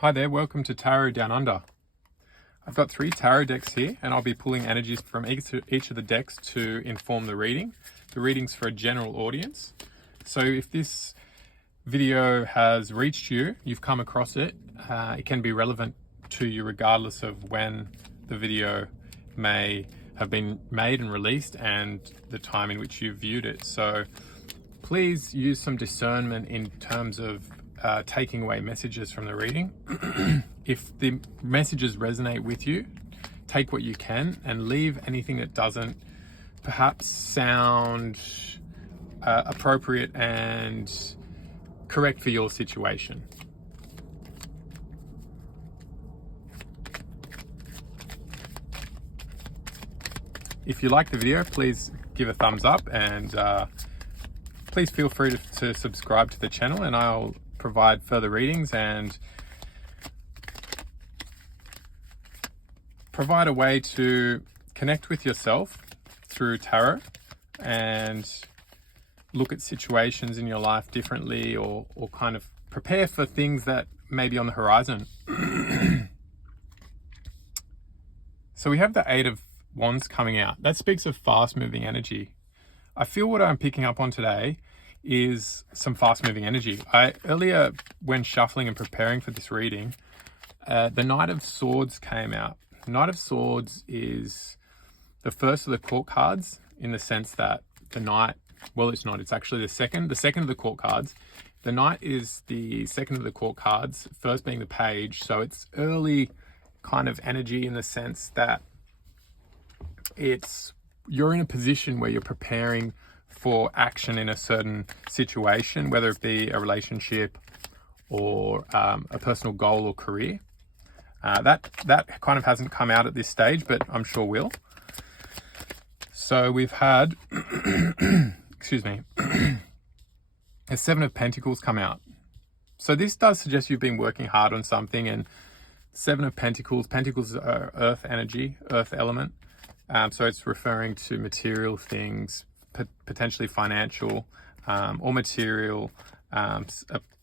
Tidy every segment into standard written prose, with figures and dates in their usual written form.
Hi there, welcome to Tarot Down Under. I've got 3 tarot decks here and I'll be pulling energies from each of the decks to inform the reading. The reading's for a general audience. So if this video has reached you, you've come across it, it can be relevant to you regardless of when the video may have been made and released and the time in which you viewed it. So please use some discernment in terms of taking away messages from the reading. If the messages resonate with you, take what you can and leave anything that doesn't perhaps sound appropriate and correct for your situation. If you like the video, please give a thumbs up and please feel free to subscribe to the channel, and I'll provide further readings and provide a way to connect with yourself through tarot and look at situations in your life differently, or kind of prepare for things that may be on the horizon. So we have the 8 of Wands coming out. That speaks of fast moving energy. I feel what I'm picking up on today is some fast moving energy. Earlier when shuffling and preparing for this reading, the Knight of Swords came out. Knight of Swords is the first of the court cards, in the sense that the Knight, well, it's not, it's actually the second of the court cards. The Knight is the second of the court cards, first being the Page. So it's early kind of energy in the sense that you're in a position where you're preparing for action in a certain situation, whether it be a relationship or a personal goal or career. That kind of hasn't come out at this stage, but I'm sure will. So we've had, excuse me, a 7 of Pentacles come out. So this does suggest you've been working hard on something, and 7 of Pentacles are earth energy, earth element. So it's referring to material things, potentially financial or material, a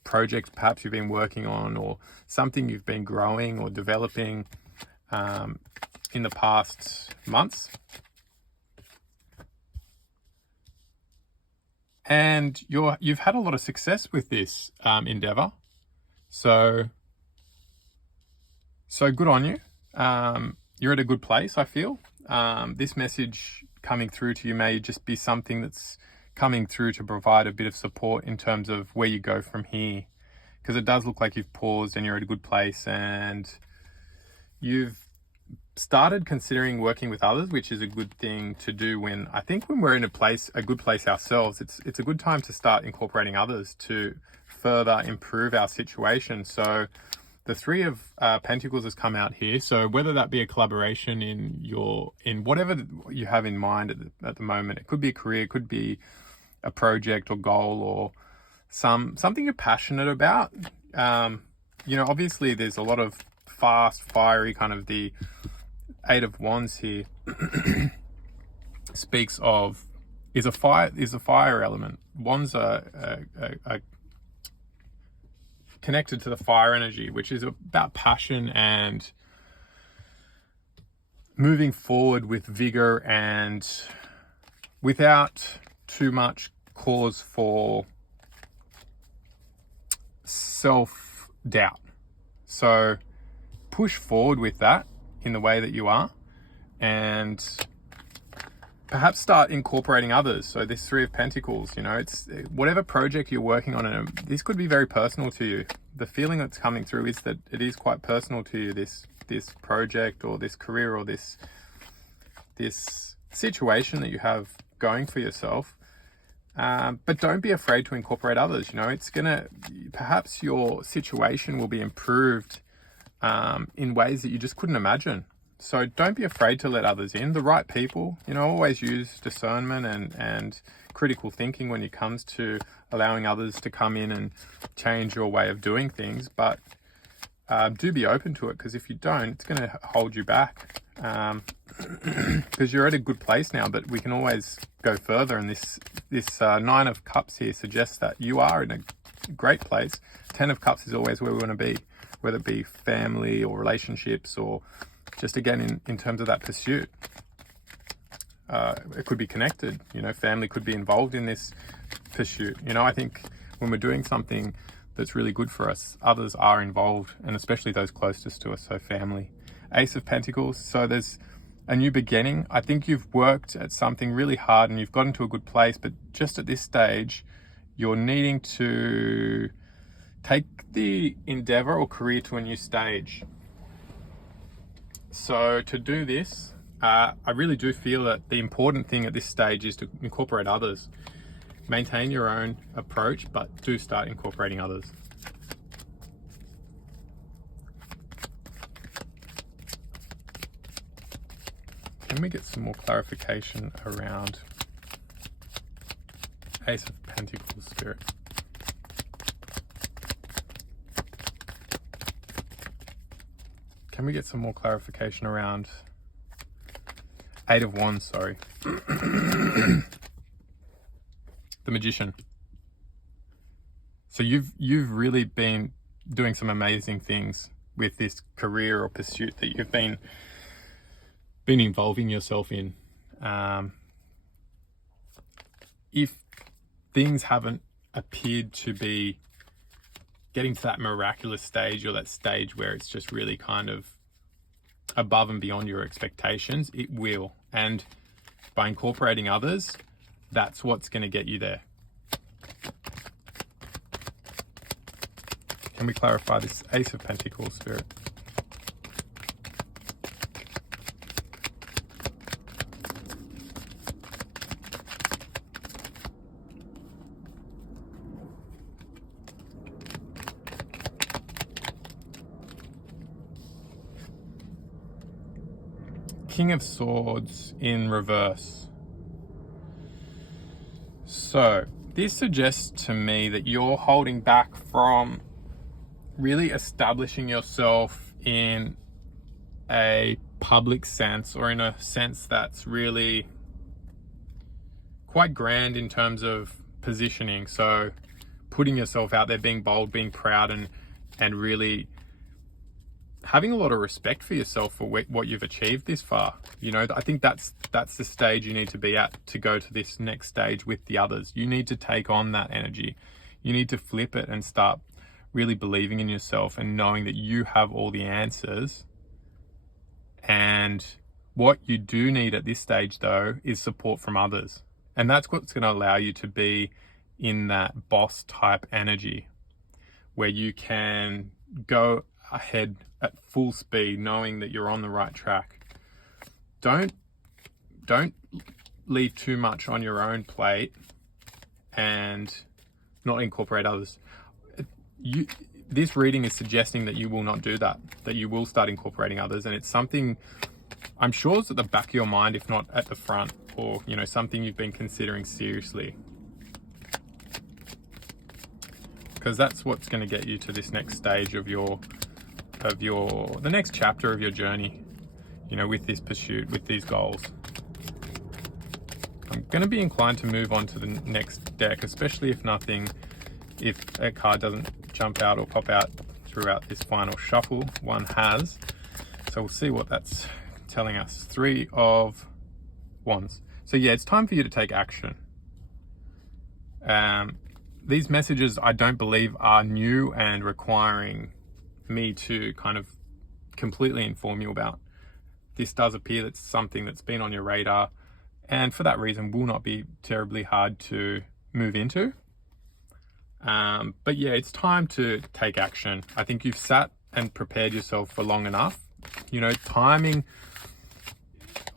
project perhaps you've been working on, or something you've been growing or developing in the past months. And you've had a lot of success with this endeavor. So good on you. You're at a good place, I feel. This message coming through to you may just be something that's coming through to provide a bit of support in terms of where you go from here, because it does look like you've paused and you're at a good place, and you've started considering working with others, which is a good thing to do when we're in a good place ourselves. It's a good time to start incorporating others to further improve our situation. So the 3 of Pentacles has come out here. So whether that be a collaboration in whatever you have in mind at the moment, it could be a career, it could be a project or goal, or something you're passionate about. Obviously there's a lot of fast, fiery kind of the 8 of Wands here speaks of is a fire element. Wands are connected to the fire energy, which is about passion and moving forward with vigor and without too much cause for self-doubt. So push forward with that in the way that you are, and perhaps start incorporating others. So this 3 of Pentacles, it's whatever project you're working on, and this could be very personal to you. The feeling that's coming through is that it is quite personal to you, this project or this career or this situation that you have going for yourself. But don't be afraid to incorporate others. Perhaps your situation will be improved in ways that you just couldn't imagine. So don't be afraid to let others in, the right people. Always use discernment and critical thinking when it comes to allowing others to come in and change your way of doing things. But do be open to it, because if you don't, it's going to hold you back. Because you're at a good place now, but we can always go further. And this 9 of Cups here suggests that you are in a great place. 10 of Cups is always where we want to be, whether it be family or relationships, or just again in terms of that pursuit. It could be connected, family could be involved in this pursuit. I think when we're doing something that's really good for us, others are involved, and especially those closest to us, so family. Ace of Pentacles, so there's a new beginning. I think you've worked at something really hard and you've gotten to a good place, but just at this stage, you're needing to take the endeavor or career to a new stage. So to do this, I really do feel that the important thing at this stage is to incorporate others. Maintain your own approach, but do start incorporating others. Can we get some more clarification around Ace of Pentacles, Spirit? Can we get some more clarification around Eight of Wands, sorry. The Magician. So you've really been doing some amazing things with this career or pursuit that you've been involving yourself in. If things haven't appeared to be getting to that miraculous stage, or that stage where it's just really kind of above and beyond your expectations, it will. And by incorporating others, that's what's going to get you there. Can we clarify this Ace of Pentacles, Spirit? King of Swords in reverse. So this suggests to me that you're holding back from really establishing yourself in a public sense, or in a sense that's really quite grand in terms of positioning. So putting yourself out there, being bold, being proud, and really having a lot of respect for yourself for what you've achieved this far. I think that's the stage you need to be at to go to this next stage with the others. You need to take on that energy. You need to flip it and start really believing in yourself and knowing that you have all the answers. And what you do need at this stage, though, is support from others. And that's what's going to allow you to be in that boss type energy where you can go ahead at full speed, knowing that you're on the right track. Don't leave too much on your own plate and not incorporate others. This reading is suggesting that you will not do that you will start incorporating others, and it's something I'm sure is at the back of your mind, if not at the front, or something you've been considering seriously, because that's what's going to get you to this next stage of the next chapter of your journey, with this pursuit, with these goals. I'm going to be inclined to move on to the next deck, especially if a card doesn't jump out or pop out throughout this final shuffle. One has. So we'll see what that's telling us. Three of Wands. So yeah, it's time for you to take action. These messages, I don't believe, are new and requiring me to kind of completely inform you about. This does appear that's something that's been on your radar, and for that reason will not be terribly hard to move into. But yeah, it's time to take action. I think you've sat and prepared yourself for long enough. Timing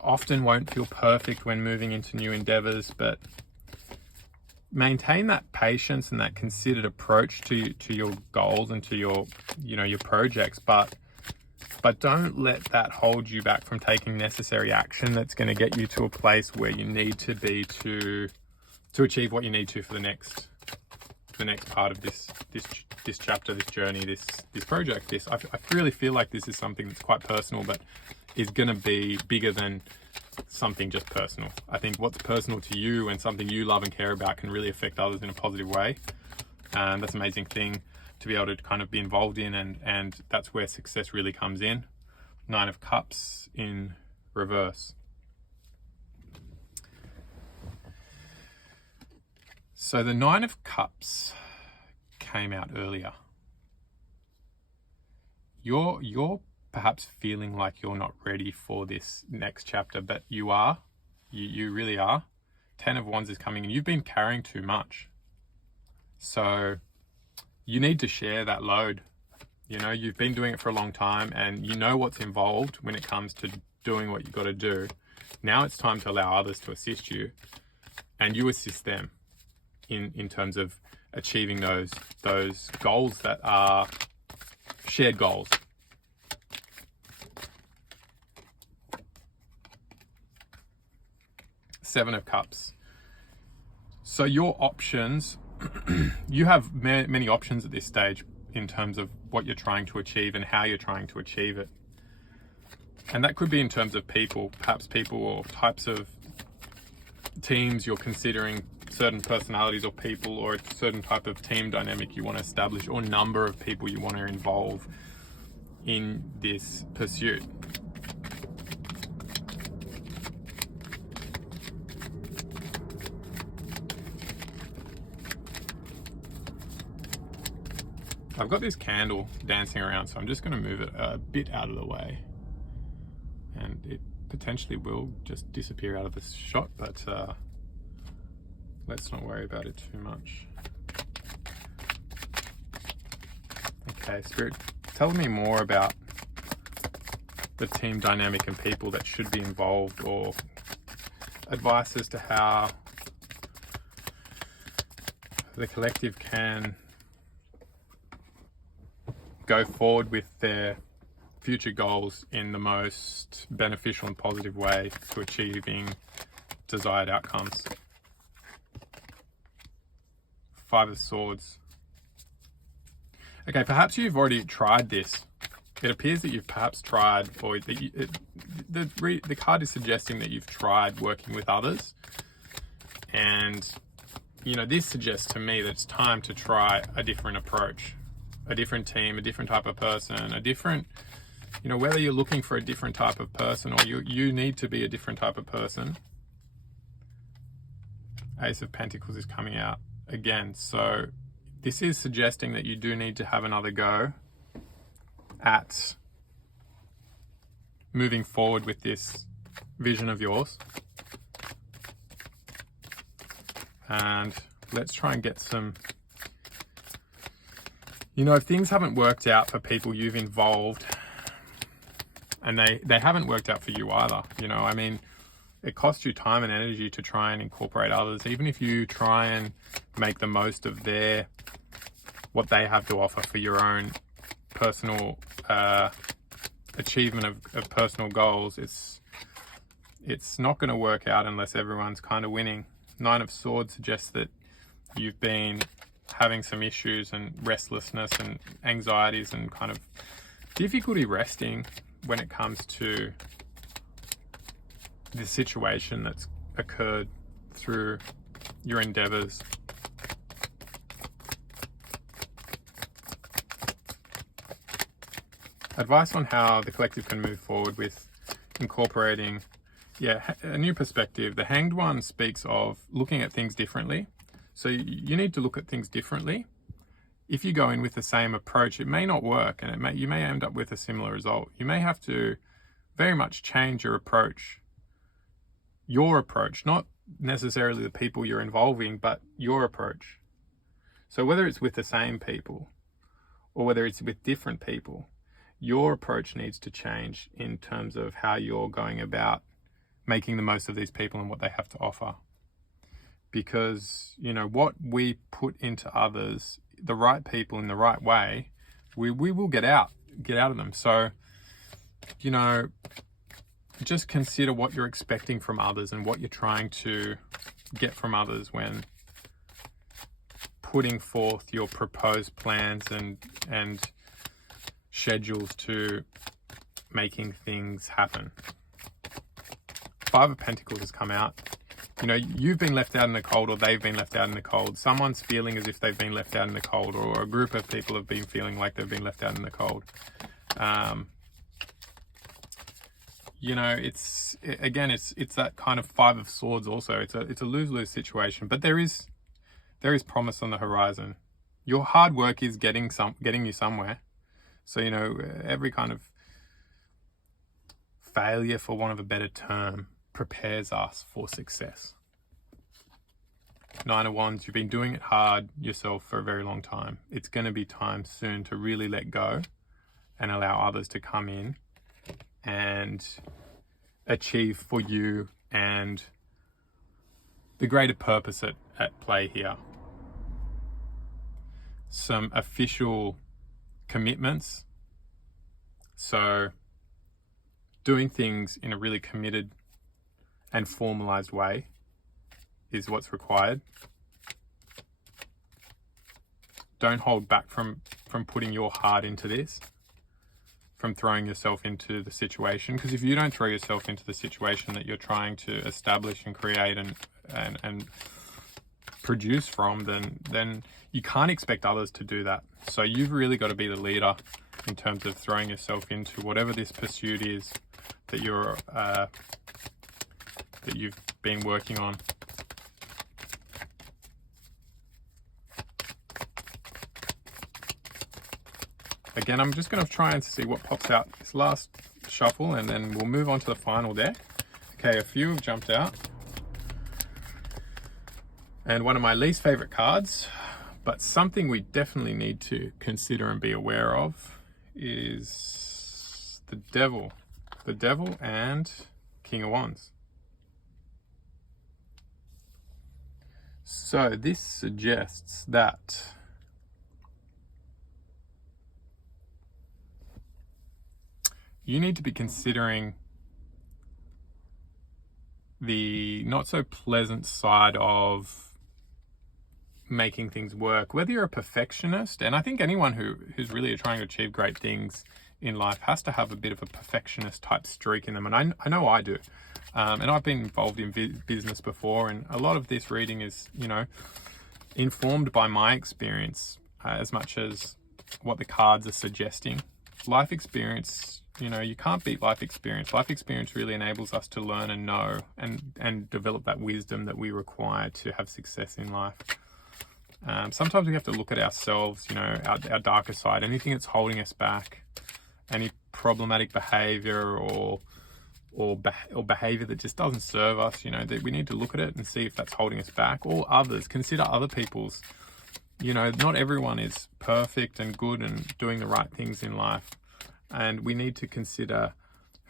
often won't feel perfect when moving into new endeavors, but maintain that patience and that considered approach to your goals and to your projects, but don't let that hold you back from taking necessary action that's going to get you to a place where you need to be to achieve what you need to for the next part of this chapter, this journey, this project. I really feel like this is something that's quite personal, but is going to be bigger than something just personal. I think what's personal to you and something you love and care about can really affect others in a positive way. That's an amazing thing to be able to kind of be involved in, and that's where success really comes in. 9 of Cups in reverse. So the 9 of Cups came out earlier. You're perhaps feeling like you're not ready for this next chapter, but you are. You really are. 10 of Wands is coming, and you've been carrying too much. So you need to share that load. You know, you've been doing it for a long time, and you know what's involved when it comes to doing what you got to do. Now it's time to allow others to assist you, and you assist them in terms of achieving those goals that are shared goals. Seven of Cups. So your options, you have many options at this stage in terms of what you're trying to achieve and how you're trying to achieve it. And that could be in terms of people, perhaps people or types of teams you're considering, certain personalities or people, or a certain type of team dynamic you want to establish, or number of people you want to involve in this pursuit. I've got this candle dancing around, so I'm just going to move it a bit out of the way, and it potentially will just disappear out of this shot, but let's not worry about it too much. Okay, Spirit, tell me more about the team dynamic and people that should be involved, or advice as to how the collective can go forward with their future goals in the most beneficial and positive way to achieving desired outcomes. 5 of Swords. Okay, perhaps you've already tried this. It appears that you've perhaps tried, or the card is suggesting that you've tried working with others. And, you know, this suggests to me that it's time to try a different approach, a different team, a different type of person, a different, you know, whether you're looking for a different type of person or you need to be a different type of person. Ace of Pentacles is coming out again. So this is suggesting that you do need to have another go at moving forward with this vision of yours. And let's try and get some, you know, if things haven't worked out for people you've involved, and they haven't worked out for you either, you know, I mean, it costs you time and energy to try and incorporate others, even if you try and make the most of what they have to offer for your own personal achievement of personal goals. It's not going to work out unless everyone's kind of winning. 9 of Swords suggests that you've been having some issues and restlessness and anxieties and kind of difficulty resting when it comes to the situation that's occurred through your endeavors. Advice on how the collective can move forward with incorporating, a new perspective. The Hanged One speaks of looking at things differently. So you need to look at things differently. If you go in with the same approach, it may not work, and you may end up with a similar result. You may have to very much change your approach, not necessarily the people you're involving, but your approach. So whether it's with the same people or whether it's with different people, your approach needs to change in terms of how you're going about making the most of these people and what they have to offer. Because, you know, what we put into others, the right people in the right way, we will get out of them. So, you know, just consider what you're expecting from others and what you're trying to get from others when putting forth your proposed plans and schedules to making things happen. 5 of Pentacles has come out. You know, you've been left out in the cold, or they've been left out in the cold. Someone's feeling as if they've been left out in the cold, or a group of people have been feeling like they've been left out in the cold. You know, it's that kind of Five of Swords also. It's a lose-lose situation, but there is promise on the horizon. Your hard work is getting you somewhere. So, you know, every kind of failure, for want of a better term, prepares us for success. Nine of Wands, you've been doing it hard yourself for a very long time. It's going to be time soon to really let go and allow others to come in and achieve for you and the greater purpose at play here. Some official commitments. So doing things in a really committed and formalized way is what's required. Don't hold back from putting your heart into this, from throwing yourself into the situation, because if you don't throw yourself into the situation that you're trying to establish and create and produce from, then you can't expect others to do that. So you've really got to be the leader in terms of throwing yourself into whatever this pursuit is that you've been working on. Again, I'm just going to try and see what pops out this last shuffle, and then we'll move on to the final deck. Okay, a few have jumped out. And one of my least favorite cards, but something we definitely need to consider and be aware of, is the Devil. The Devil and King of Wands. So this suggests that you need to be considering the not so pleasant side of making things work. Whether you're a perfectionist, and I think anyone who's really trying to achieve great things in life has to have a bit of a perfectionist type streak in them, and I know I do. And I've been involved in business before, and a lot of this reading is, you know, informed by my experience as much as what the cards are suggesting. Life experience, you know, you can't beat life experience. Life experience really enables us to learn and know and develop that wisdom that we require to have success in life. Sometimes we have to look at ourselves, you know, our darker side, anything that's holding us back, any problematic behavior or behavior that just doesn't serve us, you know, that we need to look at it and see if that's holding us back, or others. Consider other people's. You know, not everyone is perfect and good and doing the right things in life. And we need to consider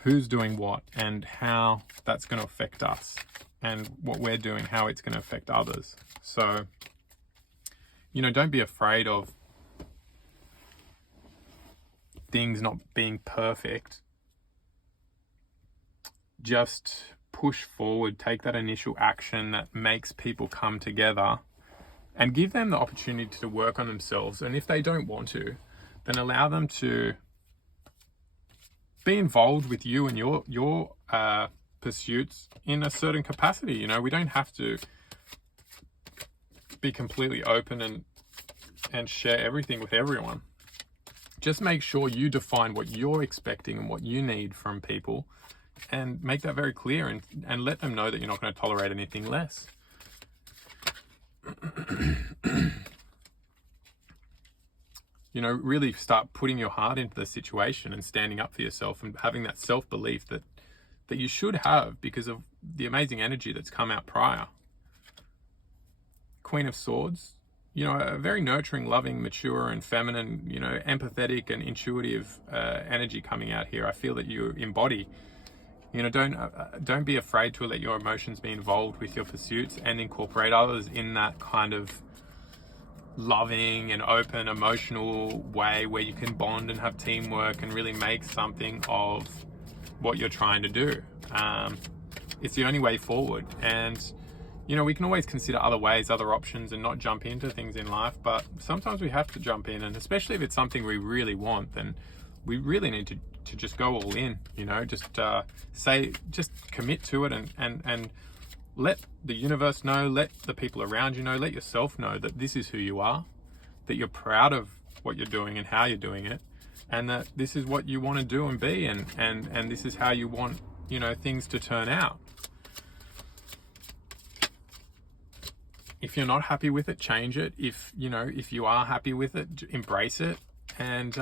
who's doing what and how that's going to affect us, and what we're doing, how it's going to affect others. So, you know, don't be afraid of things not being perfect. Just push forward, take that initial action that makes people come together, and give them the opportunity to work on themselves. And if they don't want to, then allow them to be involved with you and your pursuits in a certain capacity. You know, we don't have to be completely open and share everything with everyone. Just make sure you define what you're expecting and what you need from people, and make that very clear, and let them know that you're not going to tolerate anything less. You know, really start putting your heart into the situation and standing up for yourself, and having that self-belief that you should have because of the amazing energy that's come out prior. Queen of Swords, you know, a very nurturing, loving, mature and feminine, you know, empathetic and intuitive energy coming out here. I feel that you embody. You know, don't be afraid to let your emotions be involved with your pursuits, and incorporate others in that kind of loving and open, emotional way where you can bond and have teamwork and really make something of what you're trying to do. It's the only way forward. And, you know, we can always consider other ways, other options, and not jump into things in life, but sometimes we have to jump in, and especially if it's something we really want, then we really need to just go all in, you know, just commit to it, and let the universe know, let the people around you know, let yourself know that this is who you are, that you're proud of what you're doing and how you're doing it, and that this is what you want to do and be, and this is how you want, you know, things to turn out. If you're not happy with it, change it. If you are happy with it, embrace it. And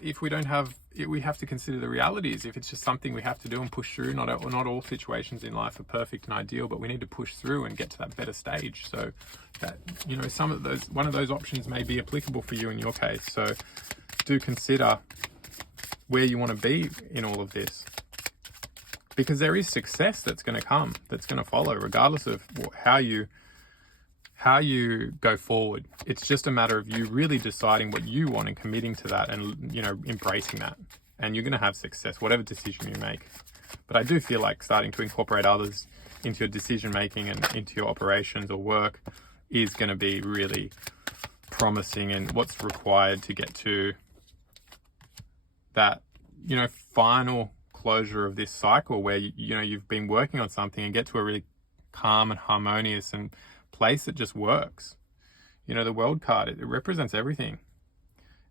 if we don't have it, we have to consider the realities. If it's just something we have to do and push through, not all situations in life are perfect and ideal, but we need to push through and get to that better stage. So that, one of those options may be applicable for you in your case. So do consider where you want to be in all of this, because there is success that's going to come, that's going to follow, regardless of how you go forward. It's just a matter of you really deciding what you want and committing to that, and embracing that, and you're going to have success whatever decision you make. But I do feel like starting to incorporate others into your decision making and into your operations or work is going to be really promising, and what's required to get to that final closure of this cycle where you've been working on something and get to a really calm and harmonious and place that just works. The World card, it represents everything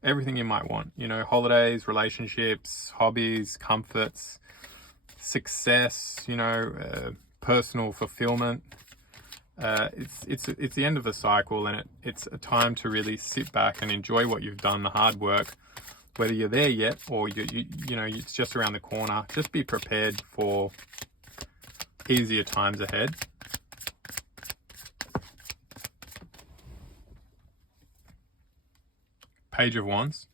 you might want, holidays, relationships, hobbies, comforts, success, personal fulfillment. It's the end of a cycle, and it's a time to really sit back and enjoy what you've done, the hard work, whether you're there yet or it's just around the corner. Just be prepared for easier times ahead. Page of Wands.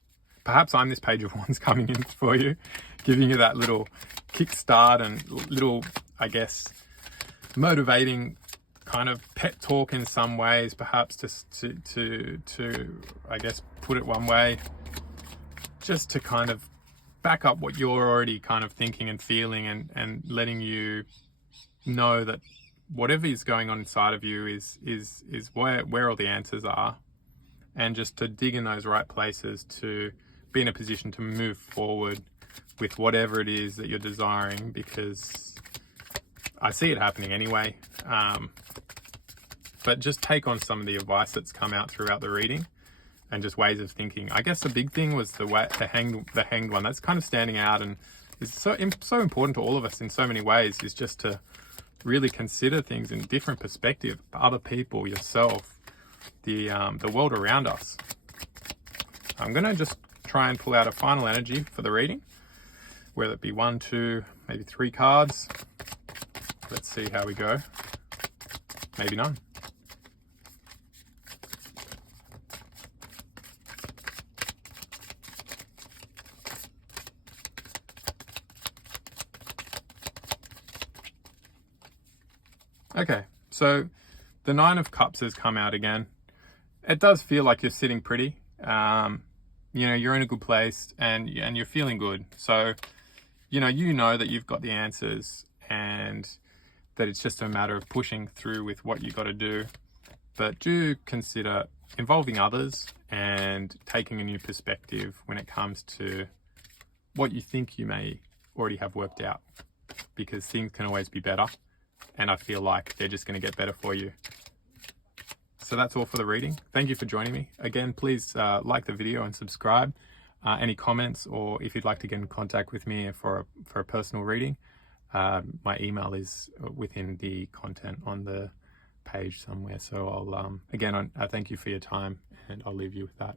Perhaps I'm this Page of Wands coming in for you, giving you that little kickstart and little, I guess, motivating kind of pep talk in some ways, perhaps to I guess put it one way, just to kind of back up what you're already kind of thinking and feeling, and letting you know that whatever is going on inside of you is where all the answers are. And just to dig in those right places to be in a position to move forward with whatever it is that you're desiring, because I see it happening anyway. But just take on some of the advice that's come out throughout the reading, and just ways of thinking. I guess the big thing was the hanged one. That's kind of standing out, and is so important to all of us in so many ways, is just to really consider things in different perspective, other people, yourself, the world around us. I'm going to just try and pull out a final energy for the reading, whether it be 1, 2, maybe 3 cards. Let's see how we go. Maybe none. Okay, so the 9 of Cups has come out again. It does feel like you're sitting pretty. You're in a good place, and you're feeling good. So, you know that you've got the answers, and that it's just a matter of pushing through with what you got to do. But do consider involving others and taking a new perspective when it comes to what you think you may already have worked out, because things can always be better, and I feel like they're just going to get better for you. So that's all for the reading. Thank you for joining me. Again, please like the video and subscribe. Any comments, or if you'd like to get in contact with me for a personal reading, my email is within the content on the page somewhere. So I'll I thank you for your time, and I'll leave you with that.